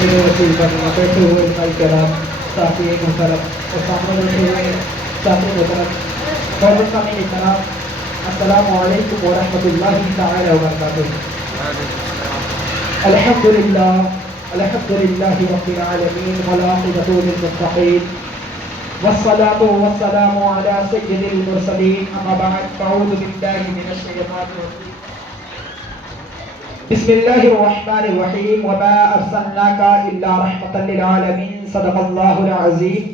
میرے وسیل پر بیٹھے ہوئے بھائی کرام، ساتھی محترم اور سامنے بیٹھے ہوئے ساتھی محترم اور سامعین کرام، السلام علیکم ورحمۃ اللہ تعالی وبرکاتہ۔ الحمدللہ رب العالمین والعاقبۃ للمتقین والصلاة والسلام علی سید المرسلین، اما بعد فاعوذ باللہ من الشیطان الرجیم، بسم اللہ الرحمن الرحیم، وما ارسلناک الا رحمۃ للعالمین، صدق اللہ العظیم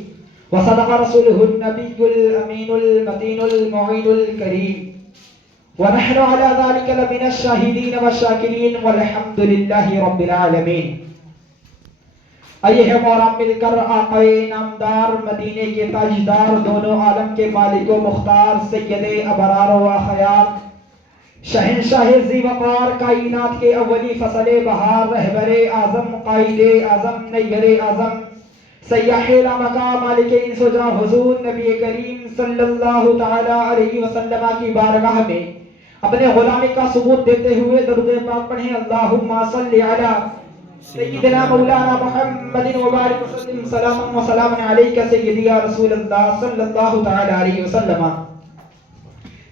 وصدق رسولہ النبی الامین المتین المعین الکریم، ونحن على ذلك لمن الشاہدین والشاکرین والحمد للہ رب العالمین۔ آئیے ہم اور آپ مل کر آقا نامدار، مدینے کے تاجدار، دونوں عالم کے مالک و مختار، سید ابرار و اخیار، شہنشاہ ذی وقار، کائنات کے اولی فصل بہار، رہبر اعظم، قائد اعظم، نیر اعظم، سیاح لامکہ، مالک انس و جاں، حضور نبی کریم صلی اللہ تعالی علیہ وسلم کی بارگاہ میں اپنے غلامی کا ثبوت دیتے ہوئے درود پاک پڑھیں، اللہم صلی علی سیدنا مولانا محمد وبارک وسلم، سلام و سلام علیکہ سیدی یا رسول اللہ صلی اللہ تعالی علیہ وسلم۔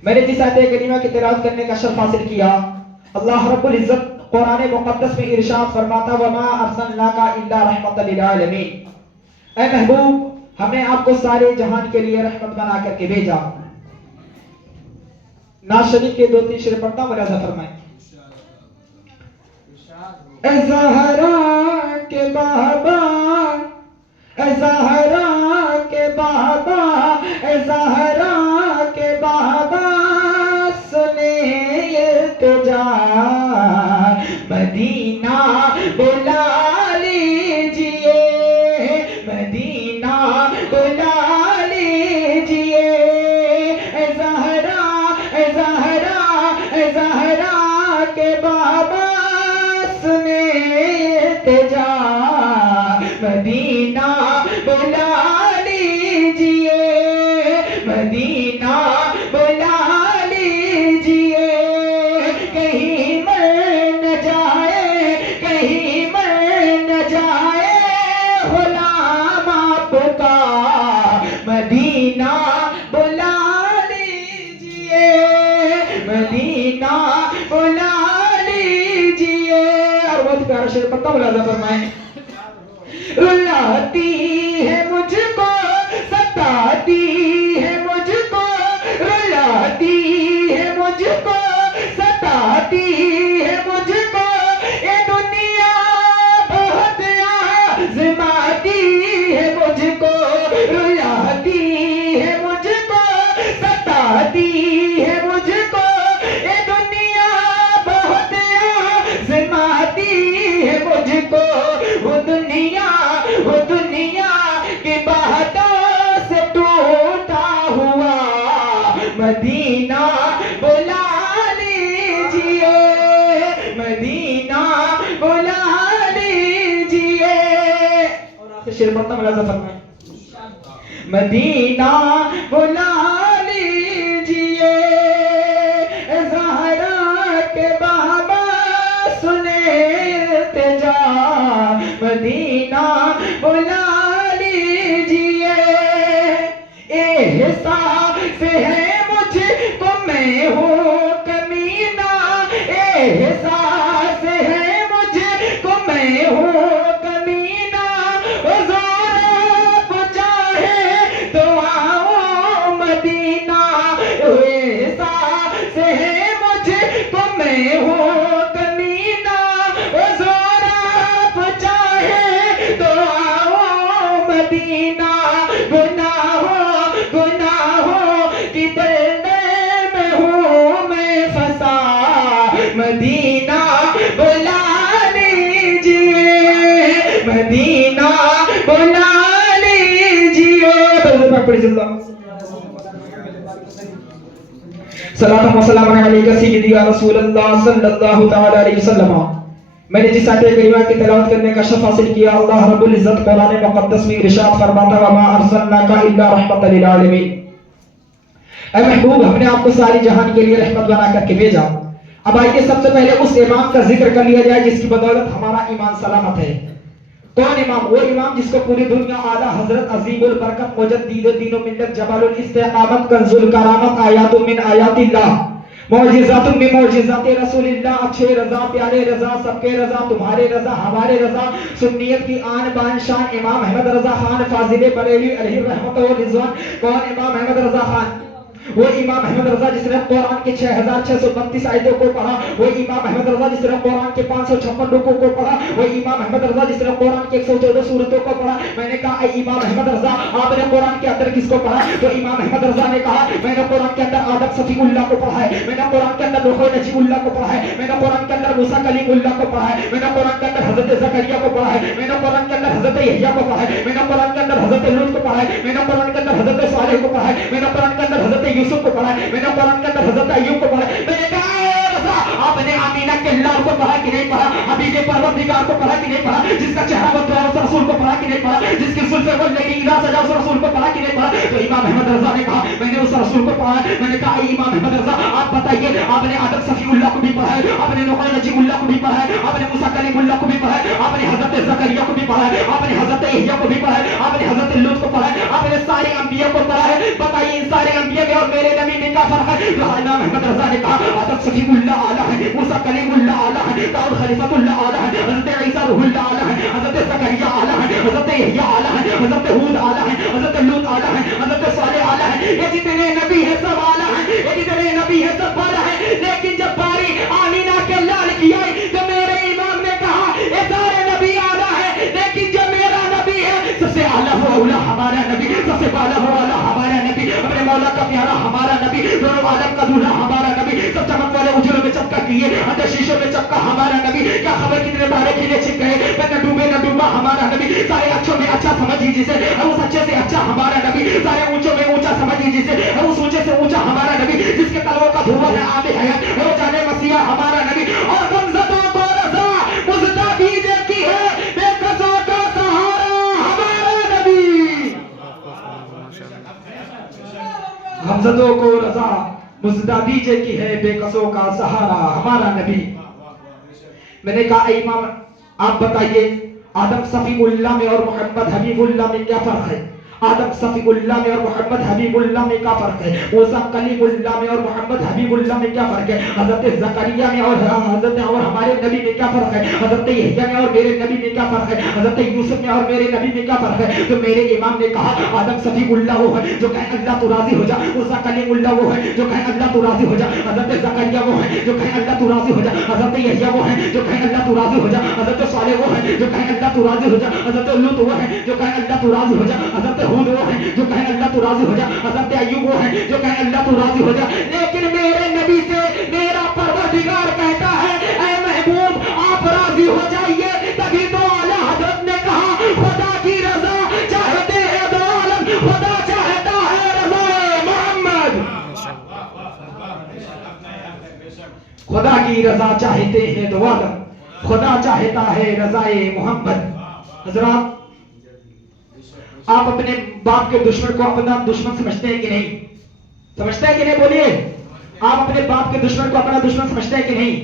میں نے جس آیت کریمہ کی تلاوت کرنے کا شرف حاصل کیا، اللہ رب العزت قرآن مقدس میں ارشاد فرماتا، وما ارسلناک الا رحمۃ للعالمین، اے محبوب ہم نے آپ کو سارے جہان کے لیے رحمت بنا کر کے بھیجا۔ ناز شریف کے 2-3 شعر پڑھتا ہوں، ملاحظہ فرمائیں۔ اے زہرا کے بابا، اے زہرا کے بابا، اے زہرا کے بابا، سنے التجا، مدینہ بلا لیجئے، مدینہ بلا لیجئے، اے زہرا، اے زہرا، اے زہرا کے بابا، سنے التجا، مدینہ بلا لیجئے، مدینہ بلا لیجئے، کہیں مر نہ جائے، کہیں مر نہ جائے غلام آپ کا، مدینہ بلا لیجئے، مدینہ بلا لیجئے۔ اور بہت پیارا شعر پڑھتا ہوں، ملاحظہ فرمائیں۔ رلاتی ہے مجھ کو، ستاتی ہے مجھ کو، رلاتی ہے مجھ کو، ستاتی ہے مجھ کو، یہ دنیا بہت آزماتی ہے مجھ کو، رلاتی ہے مجھ کو، ستاتی ہے مجھ کو، یہ دنیا بہت آزماتی ہے مجھ کو، وہ دنیا کی باتوں سے ٹوٹا ہوا، مدینہ بلا لیجئے، مدینہ بلا لیجئے۔ اور آخر شعر پڑھتا ہوں، ملاحظہ فرمائیں۔ مدینہ بلا لیجئے، زہرا کے بابا، سنے التجا، مدینہ بلا لیجئے، احساس ہے مجھ کو میں ہوں کمینہ، احساس ہے مجھ کو میں ہوں کمینہ، حضور آپ چاہے تو آؤ مدینہ، احساس ہے مجھ کو میں ہوں کمینہ، حضور آپ چاہے تو آؤ مدینہ، گناہوں کی دلدل میں ہوں میں پھنسا، مدینہ بلا لیجئے، مدینہ بلا لیجئے۔ صلاۃ و سلام علیکہ سیدی یا رسول اللہ صلی اللہ تعالی علیہ وسلم۔ میں نے جس آیت کریمہ کی تلاوت کرنے کا شرف حاصل کیا، اللہ رب العزت قرآن مقدس میں ارشاد فرماتا، وما ارسلناک الا رحمۃ للعالمین، اے محبوب ہم نے آپ کو ساری جہان کے لیے رحمت بنا کر کے بھیجا۔ اب آئیے سب سے پہلے اس امام کا ذکر کر لیا جائے جس کی بدولت ہمارا ایمان سلامت ہے. کون امام؟ وہ امام جس کو پوری دنیا اعلیٰ حضرت عظیم البرکت مجدد دین و ملت جبل الاستقامت کنز الکرامت آیات من آیات اللہ معجزات من معجزات رسول اللہ اچھے رضا پیارے رضا سب کے رضا تمہارے رضا ہمارے رضا سنیت کی آن بان شان امام احمد رضا خان فاضل بریلوی علیہ الرحمت و رضوان. کون امام احمد رضا خان؟ وہ امام احمد رضا جس نے قرآن کے 6632 آیتوں کو پڑھا. وہ امام احمد رضا جس نے قرآن کے 556 رکوع کو پڑھا. وہ امام احمد رضا جس نے قرآن کے 114 سورتوں کو پڑھا. میں نے کہا اے امام احمد رضا آپ نے قرآن کے اندر کس کو پڑھا؟ تو امام احمد رضا نے کہا میں نے قرآن کے اندر آدم صفی اللہ کو پڑھا ہے, میں نے قرآن کے اندر نوح نجیب اللہ کو پڑھا ہے, میں نے قرآن کے اندر موسیٰ کلیم اللہ کو پڑھا ہے, میں نے قرآن کے اندر حضرت زکریا کو پڑھا ہے, میں نے قرآن کے اندر حضرت یحییٰ کو پڑھا ہے, میں نے قرآن کے اندر حضرت لوط کو پڑھا ہے, میں نے قرآن کے اندر حضرت صالح کو پڑھا ہے, میں نے قرآن کے اندر حضرت یوسف کو پڑھا ہے, میں نے قرآن کے اندر حضرت ایوب کو پڑھا. میں نے کہا آپ نے آمینہ کے اللہ کو پڑھا کہ نہیں پڑھا؟ حبیب پروردگار کو پڑھا کہ نہیں پڑھا؟ جس کا چہرہ بدلا اس رسول کو پڑھا کہ نہیں پڑھا؟ جس کی زلفیں واللیلی اذا سجا اس رسول کو پڑھا کہ نہیں پڑھا؟ تو امام احمد رضا نے کہا میں نے اس رسول کو پڑھا ہے. میں نے کہا اے امام احمد رضا آپ بتائیے آپ نے آدم صفی اللہ کو بھی پڑھا ہے, آپ نے نوح نجیب اللہ کو بھی پڑھا ہے, آپ نے موسیٰ کلیم اللہ کو بھی پڑھا ہے, آپ نے حضرت زکریا کو بھی پڑھا ہے, آپ نے حضرت یحییٰ کو بھی پڑھا ہے, آپ نے حضرت لوط کو پڑھا ہے, آپ نے سارے انبیاء کو پڑھا ہے. بتائیے ان سارے انبیاء میں اور میرے نبی میں کیا فرق ہے؟ تو امام احمد رضا نے کہا آدم صفی اللہ اعلیٰ ہے, موسیٰ کلیم اللہ اعلیٰ ہے, داؤد خلیفۃ اللہ اعلیٰ ہے, حضرت عیسیٰ روح اللہ اعلیٰ ہے, حضرت زکریا اعلیٰ ہے, حضرت یحییٰ اعلیٰ ہے, حضرت ہود اعلیٰ ہے, حضرت لوط اعلیٰ ہے, حضرت صالح اعلیٰ ہے. یہ جتنے نبی ہیں سب اعلیٰ ہیں, یہ جتنے نبی ہیں سب اعلیٰ ہیں. لیکن جب باری آمینہ کے لال کی آئی تو میرے امام نے کہا یہ سارے نبی اعلیٰ ہیں لیکن جو میرا نبی ہے سب سے اعلیٰ ہو اولا ہمارا نبی, سب سے بالا ہو اعلیٰ ہمارا نبی, اپنے مولا کا پیارا ہمارا نبی, دونوں عالم کا دولہا ہمارا نبی, سب چمک والے اجروں میں چپکا کیے اندر شیشوں میں چپکا ہمارا نبی. کیا خبر کتنے تارے کھلے چھپ گئے نہ ڈوبے نہ ڈوبا ہمارا نبی. سارے اچھوں میں اچھا سمجھ جسے اس اچھے سے اچھا ہمارا نبی, سارے اونچوں میں اونچا سمجھ جسے اس اونچے سے اونچا ہمارا نبی, جس کے تلووں کا دھواں ہے آب حیات وہ جانے مسیح ہمارا نبی. اور غمزتوں کو رضا مزدہ بھی دیتی ہے بے قصوں کا سہارا ہمارا نبی. غمزتوں کو رضا مزدہ دیجے کی ہے بے قصوں کا سہارا ہمارا نبی. میں نے کہا اے امام آپ بتائیے آدم صفی اللہ میں اور محمد حبیب اللہ میں کیا فرق ہے؟ آدم صفی اللہ میں اور محمد حبیب اللہ میں کیا فرق ہے؟ موسیٰ کلیم اللہ میں اور محمد حبیب اللہ میں کیا فرق ہے؟ حضرت زکریا میں اور حضرت اور ہمارے نبی میں کیا فرق ہے؟ حضرت یحییٰ میں اور میرے نبی میں کیا فرق ہے؟ حضرت یوسف میں اور میرے نبی میں کیا فرق ہے؟ تو میرے امام نے کہا آدم صفی اللہ وہ ہے جو کہے اللہ تو راضی ہو جا, موسیٰ کلیم اللہ وہ ہے جو کہے اللہ تو راضی ہو جا, حضرت زکریا وہ ہے جو کہے اللہ تو راضی ہو جا, حضرت یحییٰ وہ ہے جو کہے اللہ تو راضی ہو جا, حضرت صالح وہ ہے جو کہے اللہ تو راضی ہو جا, حضرت لوط وہ ہے جو کہے اللہ تو راضی ہو جا, حضرت ہود وہ ہے جو کہے اللہ تو راضی ہو جا, حضرت ایوب وہ ہے جو کہے اللہ تو راضی ہو جا. لیکن میرے نبی سے میرا پروردگار کہتا ہے اے محبوب آپ راضی ہو جائیے. تبھی تو اعلیٰ حضرت نے کہا خدا کی رضا چاہتے ہیں دو عالم, خدا چاہتا ہے رضا محمد. خدا کی رضا چاہتے ہیں دو عالم, خدا چاہتا ہے رضا محمد. حضرات آپ اپنے باپ کے دشمن کو اپنا دشمن سمجھتے ہیں کہ نہیں؟ سمجھتے ہیں کہ نہیں؟ بولیے. آپ اپنے باپ کے دشمن کو اپنا دشمن سمجھتے ہیں کہ نہیں؟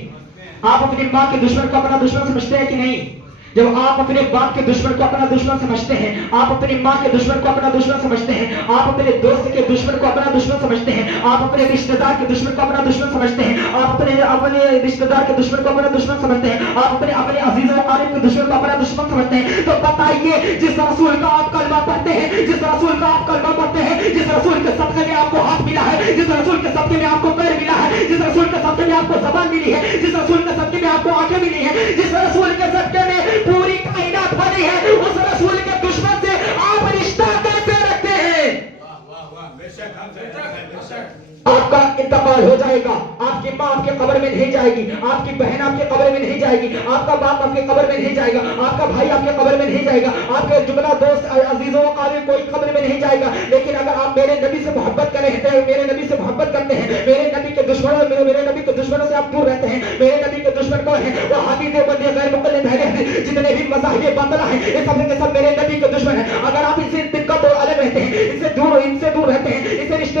آپ اپنی ماں کے دشمن کو اپنا دشمن سمجھتے ہیں کہ نہیں؟ جب آپ اپنے باپ کے دشمن کو اپنا دشمن سمجھتے ہیں, آپ اپنی ماں کے دشمن کو اپنا دشمن سمجھتے ہیں, آپ اپنے دوست کے دشمن کو اپنا دشمن سمجھتے ہیں, آپ اپنے رشتہ دار کے دشمن کو اپنا دشمن سمجھتے ہیں, آپ اپنے رشتہ دار کے دشمن کو اپنا دشمن سمجھتے ہیں, آپ اپنے عزیز و اقارب کے دشمن کو اپنا دشمن سمجھتے ہیں, تو بتائیے جس رسول کا آپ کلمہ پڑھتے ہیں, جس رسول کا آپ کلمہ پڑھتے ہیں, جس رسول کے صدقے میں آپ کو ہاتھ ملا ہے, جس رسول کے صدقے میں آپ کو پیر ملا ہے, جس رسول کے صدقے میں آپ کو زبان ملی ہے, جس رسول کے صدقے میں آپ کو آنکھیں ملی ہیں, جس رسول کے صدقے میں پوری کائنات بنی ہے, اس رسول کے دشمن سے آپ رشتہ کیسے رکھتے ہیں؟ آپ کا انتقال ہو جائے گا, آپ کی ماں آپ کے قبر میں نہیں جائے گی, آپ کی بہن آپ کے قبر میں نہیں جائے گی, آپ کا باپ آپ کے قبر میں نہیں جائے گا, آپ کا بھائی آپ کے قبر میں نہیں جائے گا, آپ کے جملہ دوست عزیزوں و قابل کوئی قبر میں نہیں جائے گا. لیکن اگر آپ میرے نبی سے محبت کرتے ہیں, میرے نبی سے محبت کرتے ہیں, میرے نبی کے دشمنوں میرے نبی کے دشمنوں سے آپ دور رہتے ہیں. میرے نبی کے دشمن کون ہیں؟ وہ حدیث بندے غیر مقلد ہیں, جتنے بھی مذاہب باطلہ ہیں یہ سب کے سب میرے نبی کے دشمن ہیں. اگر آپ ان سے الگ رہتے ہیں, ان سے دور رہتے ہیں, ان سے رشتے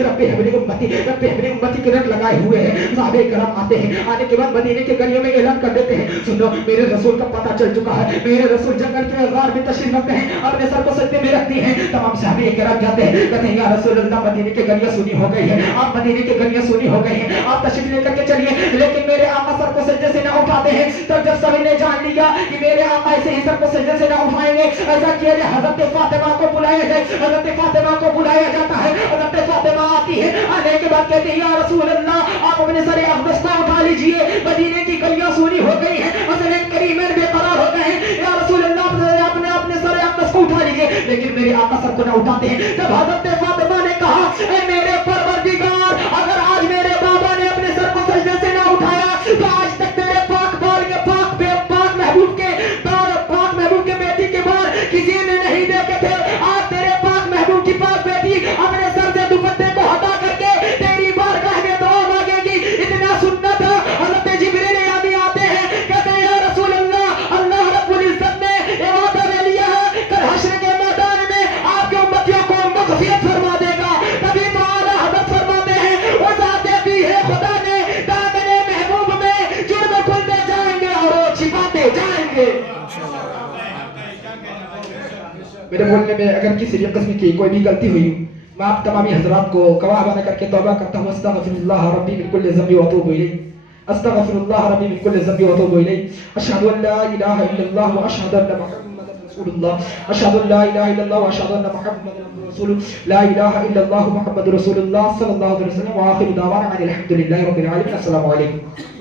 رب حبلی امتی، رب حبلی امتی کے رٹ لگائے ہوئے ہیں. صحابہ کرام آتے ہیں، آنے کے بعد مدینے کے گلیوں میں اعلان کر دیتے ہیں سنو میرے رسول کا پتہ چل چکا ہے، میرے رسول جنگل کے غار میں تشریف رکھتے ہیں، اپنے سر کو سجدے میں رکھتی ہیں. تمام صحابہ کرام جاتے ہیں، کہتے ہیں یا رسول اللہ مدینے کے گلیاں سونی ہو گئی ہیں، آپ مدینے کے گلیاں سونی ہو گئی ہیں، آپ تشریف لے کر کے چلیے. لیکن میرے آقا سر کو سجدے سے نہ اٹھاتے ہیں. تب جب سبھی نے جان لیا کہ میرے آقا ایسے ہی سر کو سجدے سے نہ اٹھائیں گے، ایسا کیا جائے حضرت فاطمہ کو بلایا جائے. حضرت فاطمہ کو بلایا جاتا ہے. حضرت فاطمہ آتی ہے، آنے کے بعد کہتے ہیں یا رسول اللہ آپ اپنے سر اقدس کو اٹھا لیجئے، مدینے کی گلیاں سونی ہو گئی ہیں، حسنین کریمین بے قرار ہو گئے ہیں. یا رسول اللہ اپنے سر اقدس کو اٹھا لیجئے. لیکن میرے آقا سر کو نہ اٹھاتے ہیں. تب حضرت فاطمہ نے کہا اے میرے پروردگار، اگر آج میرے بابا نے اپنے سر کو سجدے سے نہ اٹھایا تو آج تک میرے پاک بال کے پاک محبوب کے بیٹی کے بال کسی نے نہیں دیکھے تھے. آج تیرے پاک محبوب کی پاک بیٹی اپنے سر سے دوپٹے کو ہٹا کر کے تیری بارگاہ میں دعا مانگے گی. اتنا سنت ہے. حضرت جبریل یعنی آتے ہیں، کہتے ہیں یا رسول اللہ اللہ رب العزت نے یہ وعدہ لے لیا ہے کل حشر کے میدان میں آپ کے امتیوں کو مغفرت فرما دے گا. تبھی تو اعلیٰ حضرت فرماتے ہیں وہ ذات بھی ہے خدا نے دامن محبوب میں جرم کھلتے جائیں گے اور وہ چھپاتے جائیں گے. میرے بولنے میں اگر کسی بھی قسم کی کوئی بھی غلطی ہوئی، میں آپ تمامی حضرات کو گواہ بنا کر کے توبہ کرتا ہوں. استغفر اللہ ربی من کل ذنب واتوب الیہ. استغفر اللہ ربی من کل ذنب واتوب الیہ. اشہد ان لا الہ الا اللہ واشہد ان محمد رسول اللہ. اشہد ان لا الہ الا اللہ واشہد ان محمد رسول اللہ. لا الہ الا اللہ محمد رسول اللہ صلی اللہ علیہ وسلم. وآخر دعوانا ان الحمد للہ رب العالمین. السلام علیکم.